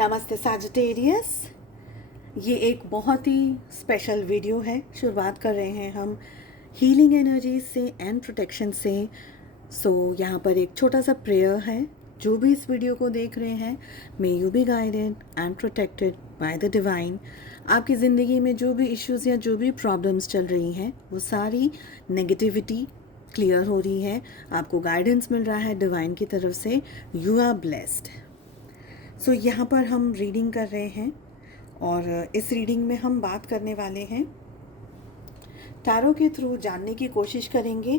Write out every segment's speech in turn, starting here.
नमस्ते सैजिटेरियस। ये एक बहुत ही स्पेशल वीडियो है। शुरुआत कर रहे हैं हम हीलिंग एनर्जी से एंड प्रोटेक्शन से। यहाँ पर एक छोटा सा प्रेयर है। जो भी इस वीडियो को देख रहे हैं, may you be guided and protected by the divine. आपकी ज़िंदगी में जो भी इश्यूज़ या जो भी प्रॉब्लम्स चल रही हैं, वो सारी नेगेटिविटी क्लियर हो रही है। आपको गाइडेंस मिल रहा है डिवाइन की तरफ से। You are blessed. यहाँ पर हम रीडिंग कर रहे हैं और इस रीडिंग में हम बात करने वाले हैं, टैरो के थ्रू जानने की कोशिश करेंगे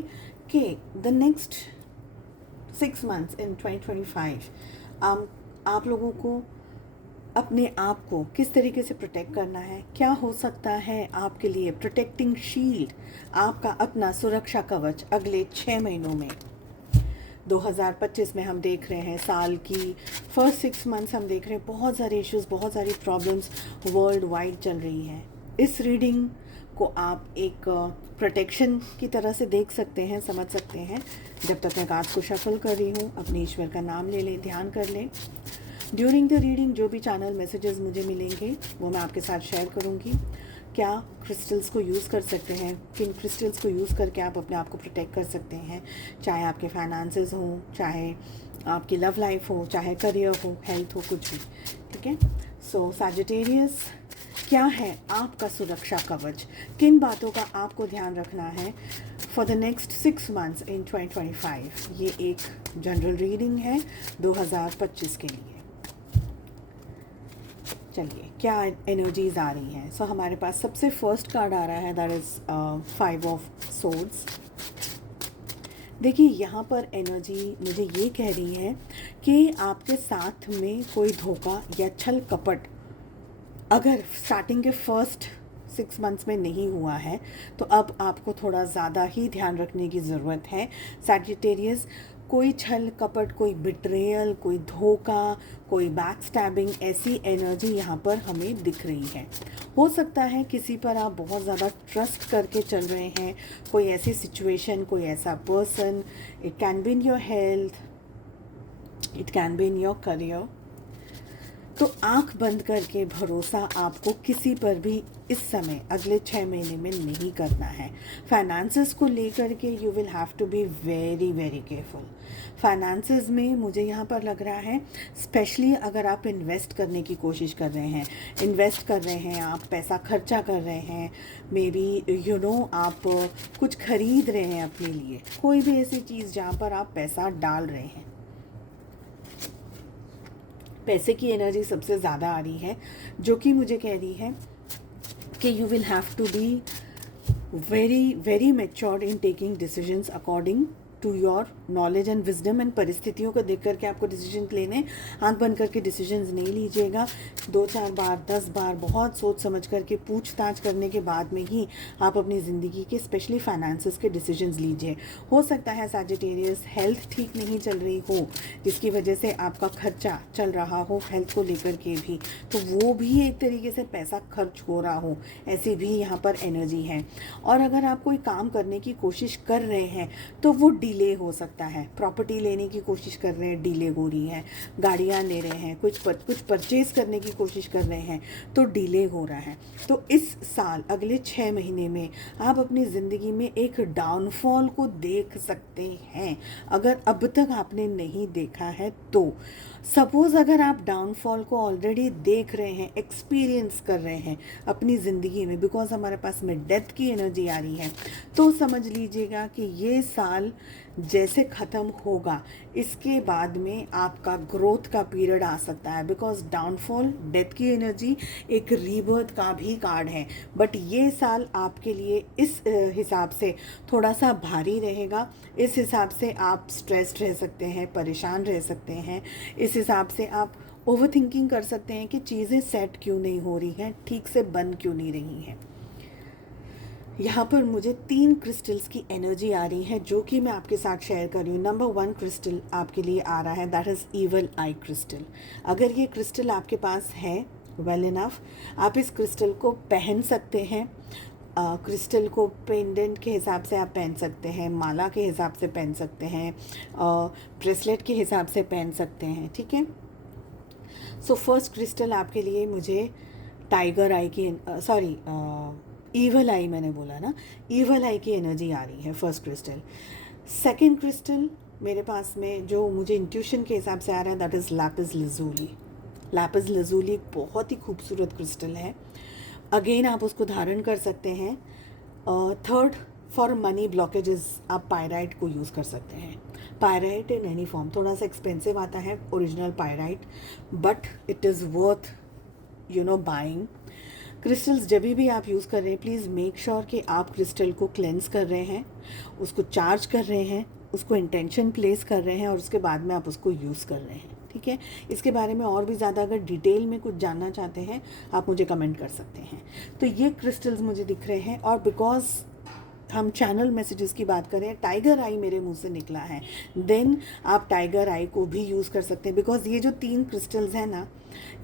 कि द नेक्स्ट 6 मंथ्स इन 2025 आप लोगों को अपने आप को किस तरीके से प्रोटेक्ट करना है। क्या हो सकता है आपके लिए प्रोटेक्टिंग शील्ड, आपका अपना सुरक्षा कवच अगले 6 महीनों में। 2025 में हम देख रहे हैं, साल की फर्स्ट 6 मंथ्स हम देख रहे हैं बहुत सारे इश्यूज़, बहुत सारी प्रॉब्लम्स वर्ल्ड वाइड चल रही हैं। इस रीडिंग को आप एक प्रोटेक्शन की तरह से देख सकते हैं, समझ सकते हैं। जब तक मैं कार्ड्स को शफल कर रही हूँ, अपने ईश्वर का नाम ले लें, ध्यान कर लें। ड्यूरिंग द रीडिंग जो भी चैनल मैसेजेस मुझे मिलेंगे वो मैं आपके साथ शेयर करूँगी। क्या क्रिस्टल्स को यूज़ कर सकते हैं, किन क्रिस्टल्स को यूज़ करके आप अपने आप को प्रोटेक्ट कर सकते हैं, चाहे आपके फाइनेंसेस हों, चाहे आपकी लव लाइफ हो, चाहे करियर हो, हेल्थ हो, कुछ भी। ठीक है। सैजिटेरियस, क्या है आपका सुरक्षा कवच? किन बातों का आपको ध्यान रखना है for the next 6 months in 2025? ये एक जनरल रीडिंग है 2025 के लिए। चलिए, क्या एनर्जीज आ रही हैं। हमारे पास सबसे फर्स्ट कार्ड आ रहा है, दैट इज़ 5 ऑफ सोर्ड्स। देखिए, यहाँ पर एनर्जी मुझे ये कह रही है कि आपके साथ में कोई धोखा या छल कपट अगर स्टार्टिंग के फर्स्ट 6 मंथ्स में नहीं हुआ है, तो अब आपको थोड़ा ज़्यादा ही ध्यान रखने की ज़रूरत है सैजिटेरियस। कोई छल कपट, कोई बिट्रेयल, कोई धोखा, कोई बैक स्टैबिंग, ऐसी एनर्जी यहाँ पर हमें दिख रही है। हो सकता है किसी पर आप बहुत ज़्यादा ट्रस्ट करके चल रहे हैं, कोई ऐसी सिचुएशन, कोई ऐसा person. It can be in your health, it can be in your career. तो आंख बंद करके भरोसा आपको किसी पर भी इस समय अगले 6 महीने में नहीं करना है। फाइनेंसेस को लेकर के you will have to be very very careful. Finances में मुझे यहाँ पर लग रहा है, स्पेशली अगर आप इन्वेस्ट करने की कोशिश कर रहे हैं, इन्वेस्ट कर रहे हैं, आप पैसा खर्चा कर रहे हैं, मे बी आप कुछ खरीद रहे हैं अपने लिए, कोई भी ऐसी चीज़ जहाँ पर आप पैसा डाल रहे हैं। पैसे की एनर्जी सबसे ज़्यादा आ रही है, जो कि मुझे कह रही है कि you will have to be very very mature in taking decisions according to your knowledge and wisdom and परिस्थितियों को देख करके आपको डिसीजन लेने। आंख बंद करके डिसीजंस नहीं लीजिएगा। 2-4 बार, 10 बार बहुत सोच समझ करके, पूछताछ करने के बाद में ही आप अपनी ज़िंदगी के, स्पेशली फाइनेंसेस के डिसीजंस लीजिए। हो सकता है सैजिटेरियस हेल्थ ठीक नहीं चल रही हो, जिसकी वजह से आपका खर्चा चल रहा हो हेल्थ को लेकर के भी, तो वो भी एक तरीके से पैसा खर्च हो रहा हो, ऐसी भी यहाँ पर एनर्जी है। और अगर आप कोई काम करने की कोशिश कर रहे हैं तो वो डिले हो सकता है। प्रॉपर्टी लेने की कोशिश कर रहे हैं, डिले हो रही है। गाड़ियाँ ले रहे हैं, कुछ परचेज़ करने की कोशिश कर रहे हैं, तो डिले हो रहा है। तो इस साल अगले 6 महीने में आप अपनी ज़िंदगी में एक डाउनफॉल को देख सकते हैं, अगर अब तक आपने नहीं देखा है तो। सपोज़ अगर आप डाउनफॉल को ऑलरेडी देख रहे हैं, एक्सपीरियंस कर रहे हैं अपनी ज़िंदगी में, बिकॉज हमारे पास में डेथ की एनर्जी आ रही है, तो समझ लीजिएगा कि ये साल जैसे ख़त्म होगा, इसके बाद में आपका ग्रोथ का पीरियड आ सकता है। बिकॉज डाउनफॉल, डेथ की एनर्जी एक रीबर्थ का भी कार्ड है। बट ये साल आपके लिए इस हिसाब से थोड़ा सा भारी रहेगा। इस हिसाब से आप स्ट्रेस्ड रह सकते हैं, परेशान रह सकते हैं। इस हिसाब से आप ओवर थिंकिंग कर सकते हैं कि चीज़ें सेट क्यों नहीं हो रही हैं, ठीक से बन क्यों नहीं रही हैं। यहाँ पर मुझे 3 क्रिस्टल्स की एनर्जी आ रही है, जो कि मैं आपके साथ शेयर कर रही हूँ। नंबर 1 क्रिस्टल आपके लिए आ रहा है, that is evil I crystal. अगर ये क्रिस्टल आपके पास है, वेल इनफ, आप इस क्रिस्टल को पहन सकते हैं। क्रिस्टल को पेंडेंट के हिसाब से आप पहन सकते हैं, माला के हिसाब से पहन सकते हैं, ब्रेसलेट के हिसाब से पहन सकते हैं। ठीक है। सो फर्स्ट क्रिस्टल आपके लिए मुझे टाइगर आई की, सॉरी ईवल आई मैंने बोला ना, ईवल आई की एनर्जी आ रही है फर्स्ट क्रिस्टल। सेकंड क्रिस्टल मेरे पास में जो मुझे इंट्यूशन के हिसाब से आ रहा है दैट इज़ लैपिस लैजुली। लैपिस लैजुली एक बहुत ही खूबसूरत क्रिस्टल है। अगेन आप उसको धारण कर सकते हैं। थर्ड, फॉर मनी ब्लॉकेजेस आप पायराइट को यूज़ कर सकते हैं। पायराइट इन एनी फॉर्म, थोड़ा सा एक्सपेंसिव आता है original pyrite, but it is worth buying. Crystals जब भी आप यूज़ कर रहे हैं प्लीज़ मेक श्योर कि आप क्रिस्टल को क्लेंस कर रहे हैं, उसको चार्ज कर रहे हैं, उसको इंटेंशन प्लेस कर रहे हैं और उसके बाद में आप उसको यूज़ कर रहे हैं। ठीक है, इसके बारे में और भी ज़्यादा अगर डिटेल में कुछ जानना चाहते हैं आप मुझे कमेंट कर सकते हैं। तो ये क्रिस्टल्स मुझे दिख रहे हैं, और बिकॉज हम चैनल मैसेजेस की बात करें, टाइगर आई मेरे मुंह से निकला है, देन आप टाइगर आई को भी यूज़ कर सकते हैं। बिकॉज ये जो 3 क्रिस्टल्स हैं ना,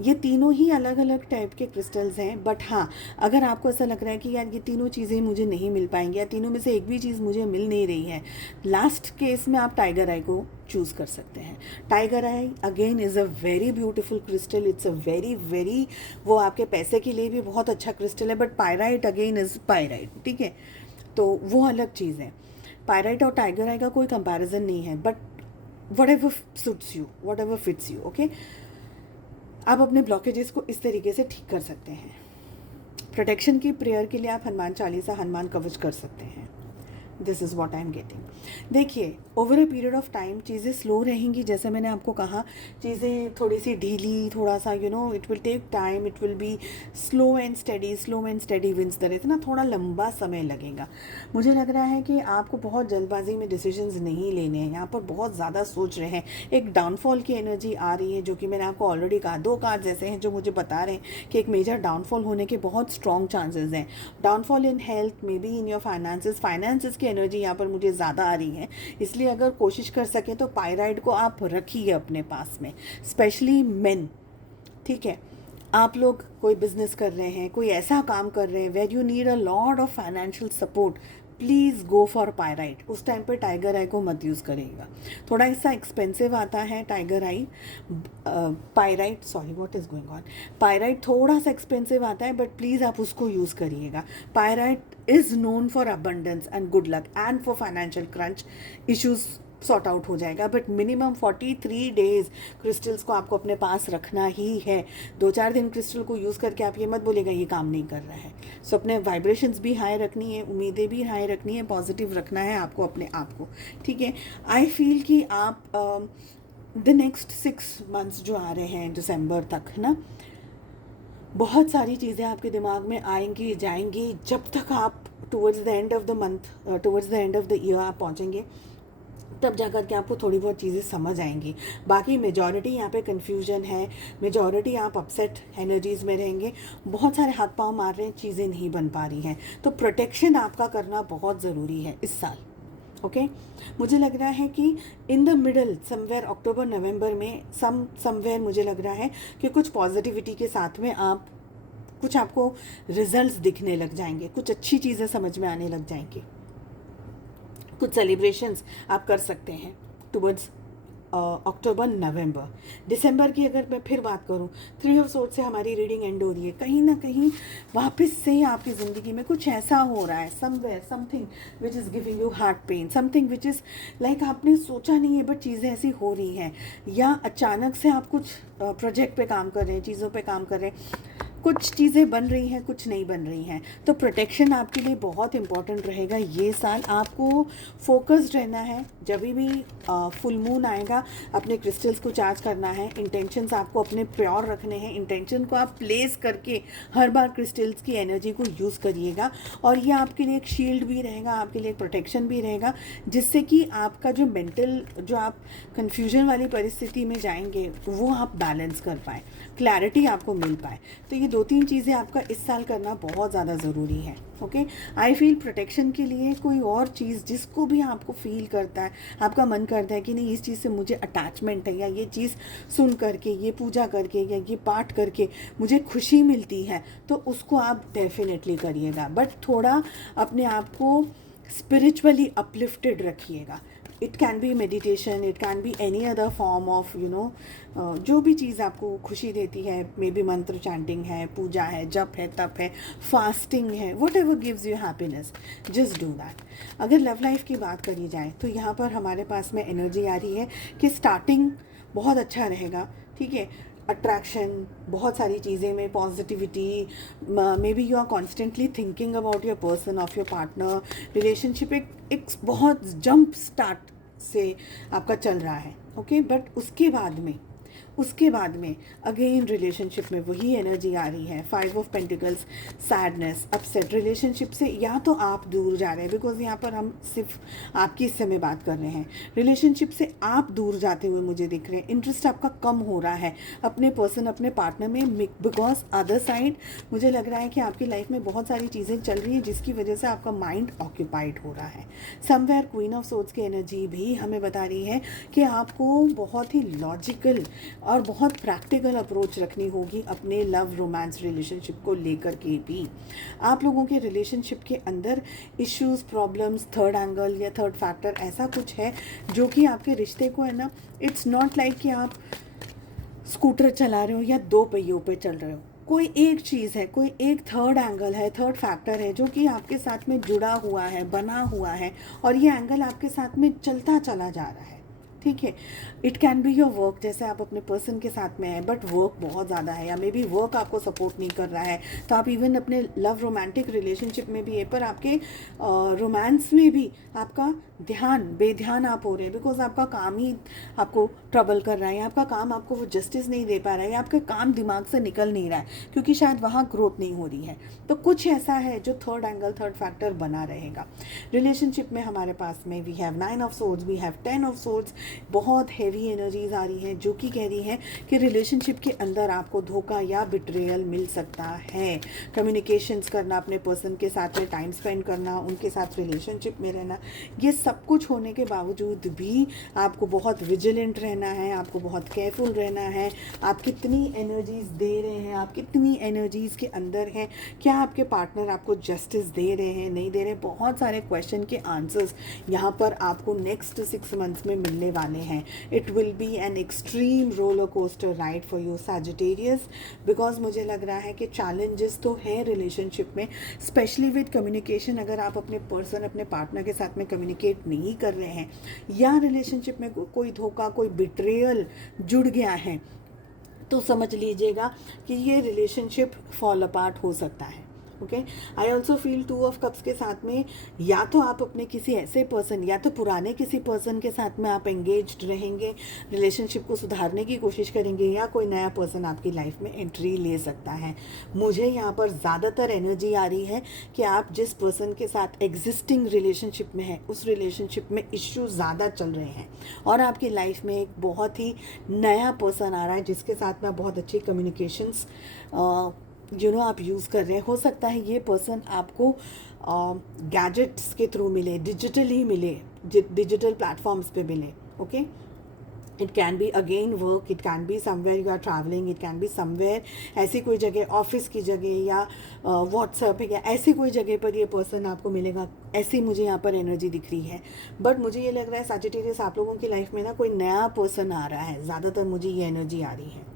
ये तीनों ही अलग अलग टाइप के क्रिस्टल्स हैं। बट हाँ, अगर आपको ऐसा लग रहा है कि यार ये तीनों चीज़ें मुझे नहीं मिल पाएंगी या तीनों में से एक भी चीज़ मुझे मिल नहीं रही है, लास्ट केस में आप टाइगर आई को चूज़ कर सकते हैं। Tiger I again is a very beautiful crystal, it's a very वो आपके पैसे के लिए भी बहुत अच्छा क्रिस्टल है। But pyrite again is pyrite, ठीक है, तो वो अलग चीज़ है। पायराइट और टाइगर आई का कोई कंपैरिजन नहीं है, but what ever suits you, what ever fits you, okay. आप अपने ब्लॉकेजेस को इस तरीके से ठीक कर सकते हैं। प्रोटेक्शन की प्रेयर के लिए आप हनुमान चालीसा, हनुमान कवच कर सकते हैं। This is what I am getting. देखिए, over a period of time चीज़ें स्लो रहेंगी, जैसे मैंने आपको कहा, चीज़ें थोड़ी सी ढीली, थोड़ा सा it will take time, it will be slow and steady wins the race ना, थोड़ा लंबा समय लगेगा। मुझे लग रहा है कि आपको बहुत जल्दबाजी में डिसीजंस नहीं लेने हैं, यहाँ पर बहुत ज़्यादा सोच रहे हैं। एक डाउनफॉल की एनर्जी आ रही है, जो कि मैंने आपको ऑलरेडी कहा, 2 कार्ड्स ऐसे हैं जो मुझे बता रहे हैं कि एक मेजर डाउनफॉल होने के बहुत स्ट्रॉन्ग चांसेस हैं। Downfall in health, may be in your finances की एनर्जी यहाँ पर मुझे ज़्यादा आ रही है। इसलिए अगर कोशिश कर सके तो पायराइट को आप रखिए अपने पास में, स्पेशली मेन। ठीक है, आप लोग कोई बिजनेस कर रहे हैं, कोई ऐसा काम कर रहे हैं where you need a lot of financial support, please go for pyrite. उस टाइम पे टाइगर आई को मत यूज़ करिएगा, थोड़ा ऐसा एक्सपेंसिव आता है tiger eye, pyrite, sorry what is going on, pyrite थोड़ा सा एक्सपेंसिव आता है, बट प्लीज़ आप उसको यूज़ करिएगा। Pyrite is known for abundance and good luck and for financial crunch issues sort out हो जाएगा। बट मिनिमम 43 डेज क्रिस्टल्स को आपको अपने पास रखना ही है। 2-4 दिन क्रिस्टल को यूज़ करके आप ये मत बोलेगा ये काम नहीं कर रहा है। सो अपने वाइब्रेशंस भी हाई रखनी है, उम्मीदें भी हाई रखनी है, पॉजिटिव रखना है आपको अपने आप को। ठीक है, आई फील कि आप द नेक्स्ट 6 मंथ्स जो आ रहे हैं दिसंबर तक, है ना, बहुत सारी चीज़ें आपके दिमाग में आएंगी जाएंगी। जब तक आप towards the end of the month, towards the end of the year आप पहुँचेंगे, तब जाकर के आपको थोड़ी बहुत चीज़ें समझ आएंगी। बाकी मेजॉरिटी यहाँ पे कन्फ्यूजन है, मेजॉरिटी आप अपसेट एनर्जीज़ में रहेंगे, बहुत सारे हाथ पांव मार रहे हैं, चीज़ें नहीं बन पा रही हैं। तो प्रोटेक्शन आपका करना बहुत ज़रूरी है इस साल, ओके। मुझे लग रहा है कि इन द मिडल समवेयर अक्टूबर नवंबर में समवेयर मुझे लग रहा है कि कुछ पॉजिटिविटी के साथ में आप कुछ आपको रिजल्ट्स दिखने लग जाएंगे, कुछ अच्छी चीज़ें समझ में आने लग जाएंगी, कुछ सेलिब्रेशंस आप कर सकते हैं टुवर्ड्स अक्टूबर नवंबर। दिसंबर की अगर मैं फिर बात करूं, 3 ऑफ सोर्ड्स से हमारी रीडिंग एंड हो रही है। कहीं ना कहीं वापस से आपकी ज़िंदगी में कुछ ऐसा हो रहा है, somewhere something which is giving you heart pen, something which is like आपने सोचा नहीं है बट चीज़ें ऐसी हो रही हैं, या अचानक से आप कुछ प्रोजेक्ट पे काम कर रहे हैं, चीज़ों पे काम कर रहे हैं, कुछ चीज़ें बन रही हैं, कुछ नहीं बन रही हैं। तो प्रोटेक्शन आपके लिए बहुत इंपॉर्टेंट रहेगा ये साल। आपको फोकस्ड रहना है, जब भी फुल मून आएगा अपने क्रिस्टल्स को चार्ज करना है, इंटेंशंस आपको अपने प्योर रखने हैं, इंटेंशन को आप प्लेस करके हर बार क्रिस्टल्स की एनर्जी को यूज़ करिएगा। और ये आपके लिए एक शील्ड भी रहेगा, आपके लिए एक प्रोटेक्शन भी रहेगा, जिससे कि आपका जो मेंटल, जो आप कन्फ्यूजन वाली परिस्थिति में जाएंगे वो आप बैलेंस कर पाएँ, क्लैरिटी आपको मिल पाए। तो ये 2-3 चीज़ें आपका इस साल करना बहुत ज़्यादा ज़रूरी है, ओके। आई फील प्रोटेक्शन के लिए कोई और चीज़ जिसको भी आपको फील करता है, आपका मन करता है कि नहीं इस चीज़ से मुझे अटैचमेंट है, या ये चीज़ सुन करके, ये पूजा करके, या ये पाठ करके मुझे खुशी मिलती है, तो उसको आप डेफिनेटली करिएगा। बट थोड़ा अपने आप को स्पिरिचुअली अपलिफ्टेड रखिएगा। It can B meditation, it can be any other form of जो भी चीज़ आपको खुशी देती है, मे बी मंत्र चैंटिंग है, पूजा है, जप है, तप है, फास्टिंग है, what ever gives you happiness, just do that. अगर लव लाइफ की बात करी जाए तो यहाँ पर हमारे पास में एनर्जी आ रही है कि स्टार्टिंग बहुत अच्छा रहेगा, ठीक है, अट्रैक्शन, बहुत सारी चीज़ें में positivity, maybe you are constantly thinking about your person, of your partner, relationship एक बहुत जंप स्टार्ट से आपका चल रहा है, ओके। बट उसके बाद में अगेन रिलेशनशिप में वही एनर्जी आ रही है, 5 of pentacles, sadness, upset. Relationship से या तो आप दूर जा रहे हैं, बिकॉज यहाँ पर हम सिर्फ आपकी हिस्से में बात कर रहे हैं, रिलेशनशिप से आप दूर जाते हुए मुझे दिख रहे हैं, इंटरेस्ट आपका कम हो रहा है अपने पर्सन, अपने पार्टनर में, बिकॉज अदर साइड मुझे लग रहा है कि आपकी लाइफ में बहुत सारी चीज़ें चल रही हैं जिसकी वजह से आपका माइंड ऑक्यूपाइड हो रहा है। समवेयर क्वीन ऑफ सोर्ड्स की एनर्जी भी हमें बता रही है कि आपको बहुत ही लॉजिकल और बहुत प्रैक्टिकल अप्रोच रखनी होगी अपने लव रोमांस रिलेशनशिप को लेकर के भी। आप लोगों के रिलेशनशिप के अंदर इश्यूज, प्रॉब्लम्स, थर्ड एंगल या थर्ड फैक्टर ऐसा कुछ है जो कि आपके रिश्ते को है ना, इट्स नॉट लाइक कि आप स्कूटर चला रहे हो या 2 पहियों पे चल रहे हो, कोई एक चीज़ है, कोई एक थर्ड एंगल है, थर्ड फैक्टर है जो कि आपके साथ में जुड़ा हुआ है, बना हुआ है, और ये एंगल आपके साथ में चलता चला जा रहा है, ठीक है। It can be your work, जैसे आप अपने पर्सन के साथ में हैं बट वर्क बहुत ज़्यादा है, या मे बी वर्क आपको सपोर्ट नहीं कर रहा है, तो आप इवन अपने लव रोमांटिक रिलेशनशिप में भी है, पर आपके रोमांस में भी आपका बेध्यान आप हो रहे हैं, बिकॉज आपका काम ही आपको ट्रबल कर रहा है, आपका काम आपको वो जस्टिस नहीं दे पा रहा है, या आपका काम दिमाग से निकल नहीं रहा है, क्योंकि शायद वहाँ ग्रोथ नहीं हो रही है। तो कुछ ऐसा है जो थर्ड एंगल, थर्ड फैक्टर बना रहेगा। रिलेशनशिप में हमारे पास में we have 9 of swords, we have 10 of swords, बहुत हैवी एनर्जीज आ रही हैं जो कि कह रही हैं कि रिलेशनशिप के अंदर आपको धोखा या बिट्रेयल मिल सकता है। कम्युनिकेशंस करना, अपने पर्सन के साथ में टाइम स्पेंड करना, उनके साथ रिलेशनशिप में रहना, ये सब कुछ होने के बावजूद भी आपको बहुत विजिलेंट रहना है, आपको बहुत केयरफुल रहना है। आप कितनी एनर्जीज दे रहे हैं, आप कितनी एनर्जीज के अंदर हैं, क्या आपके पार्टनर आपको जस्टिस दे रहे हैं, नहीं दे रहे, बहुत सारे क्वेश्चन के आंसर्स यहाँ पर आपको नेक्स्ट 6 मंथ्स में मिलने वाले हैं। It will B an extreme roller coaster ride for you Sagittarius, because मुझे लग रहा है कि चैलेंजेस तो है रिलेशनशिप में, स्पेशली विद कम्युनिकेशन। अगर आप अपने पर्सन, अपने पार्टनर के साथ में कम्युनिकेट नहीं कर रहे हैं, या रिलेशनशिप में कोई धोखा, कोई बिट्रेयल जुड़ गया है, तो समझ लीजिएगा कि ये रिलेशनशिप फॉल अपार्ट हो सकता है, okay. I also feel 2 of cups के साथ में या तो आप अपने किसी ऐसे पर्सन, या तो पुराने किसी पर्सन के साथ में आप एंगेज्ड रहेंगे, रिलेशनशिप को सुधारने की कोशिश करेंगे, या कोई नया पर्सन आपकी लाइफ में एंट्री ले सकता है। मुझे यहाँ पर ज़्यादातर एनर्जी आ रही है कि आप जिस पर्सन के साथ एग्जिस्टिंग रिलेशनशिप में है, उस रिलेशनशिप में इश्यू ज़्यादा चल रहे हैं, और आपकी लाइफ में एक बहुत ही नया पर्सन आ रहा है जिसके साथ में बहुत अच्छी कम्युनिकेशंस आप यूज़ कर रहे हैं। हो सकता है ये पर्सन आपको गैजेट्स के थ्रू मिले, डिजिटली मिले, डिजिटल प्लेटफॉर्म्स पे मिले, okay. It can be again work, it can be somewhere you are travelling, it can be somewhere ऐसी कोई जगह, ऑफिस की जगह या व्हाट्सएप या ऐसी कोई जगह पर ये पर्सन आपको मिलेगा, ऐसी मुझे यहाँ पर एनर्जी दिख रही है। बट मुझे ये लग रहा है सैजिटेरियस, आप लोगों की लाइफ में ना कोई नया पर्सन आ रहा है, ज़्यादातर मुझे ये एनर्जी आ रही है।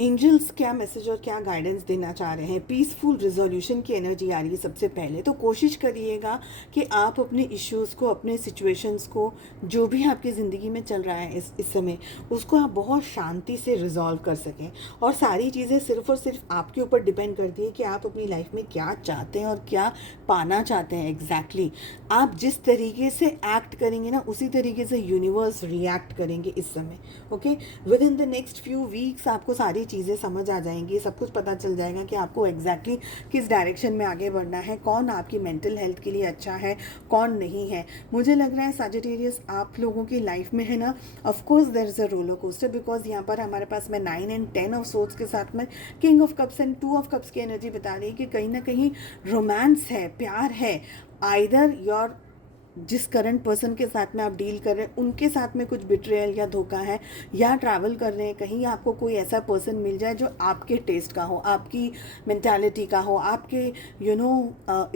एंजल्स क्या मैसेज और क्या गाइडेंस देना चाह रहे हैं? पीसफुल रिजोल्यूशन की एनर्जी आ रही है सबसे पहले, तो कोशिश करिएगा कि आप अपने इश्यूज़ को, अपने सिचुएशंस को, जो भी आपकी ज़िंदगी में चल रहा है इस समय, उसको आप बहुत शांति से रिजॉल्व कर सकें। और सारी चीज़ें सिर्फ और सिर्फ आपके ऊपर डिपेंड करती है कि आप अपनी लाइफ में क्या चाहते हैं और क्या पाना चाहते हैं एग्जैक्टली। आप जिस तरीके से एक्ट करेंगे ना, उसी तरीके से यूनिवर्स रिएक्ट करेंगे इस समय, okay. With in the next few weeks आपको सारी चीज़ें समझ आ जाएंगी, सब कुछ पता चल जाएगा कि आपको एग्जैक्टली किस डायरेक्शन में आगे बढ़ना है, कौन आपकी मेंटल हेल्थ के लिए अच्छा है, कौन नहीं है। मुझे लग रहा है सैजिटेरियस आप लोगों की लाइफ में है ना, of course there is a roller coaster, because यहाँ पर हमारे पास में 9 एंड 10 ऑफ सोर्ड्स के साथ में king of cups and 2 of cups की एनर्जी बता रही है कि कहीं ना कहीं रोमांस है, प्यार है, आइदर योर जिस करंट पर्सन के साथ में आप डील कर रहे हैं उनके साथ में कुछ बिट्रेयल या धोखा है, या ट्रैवल कर रहे हैं कहीं आपको कोई ऐसा पर्सन मिल जाए जो आपके टेस्ट का हो, आपकी मेंटालिटी का हो, आपके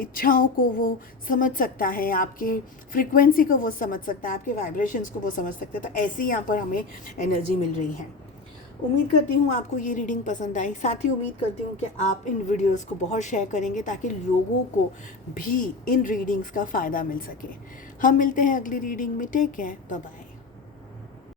इच्छाओं को वो समझ सकता है, आपके फ्रीक्वेंसी को वो समझ सकता है, आपके वाइब्रेशंस को वो समझ सकते हैं। तो ऐसी यहाँ पर हमें एनर्जी मिल रही है। उम्मीद करती हूँ आपको ये रीडिंग पसंद आई। साथ ही उम्मीद करती हूँ कि आप इन वीडियोस को बहुत शेयर करेंगे ताकि लोगों को भी इन रीडिंग्स का फ़ायदा मिल सके। हम मिलते हैं अगली रीडिंग में। Take care, bye bye.